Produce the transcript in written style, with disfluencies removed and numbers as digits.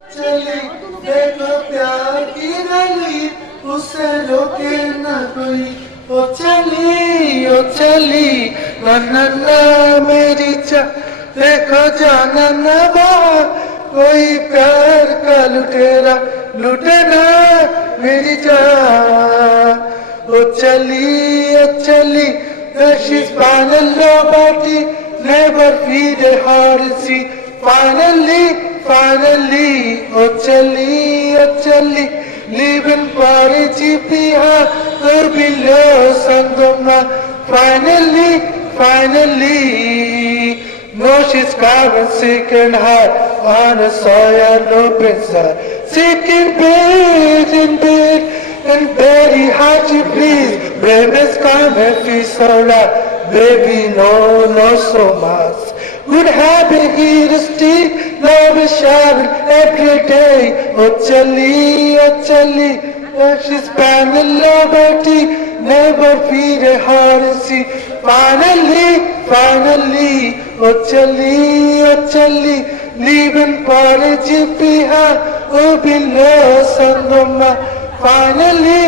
चली देखो प्यार की गली उसे रोके ना कोई ओ चली ना मेरी चा देखो जाना ना बाहर कोई प्यार का लुटेरा लुटे ना मेरी जान ओ चली she's finally nobody never feel a hard see finally oh chali living for a GPA or below Sangoma finally no she's coming second heart on a soil open side seeking bed in bed and very hard to please baby's come and feel so right baby no so much good habit here to stay love is sharing every day oh chali she's spending liberty never feel a hard to see finally oh chali leaving for a GPA oh below Sangoma finally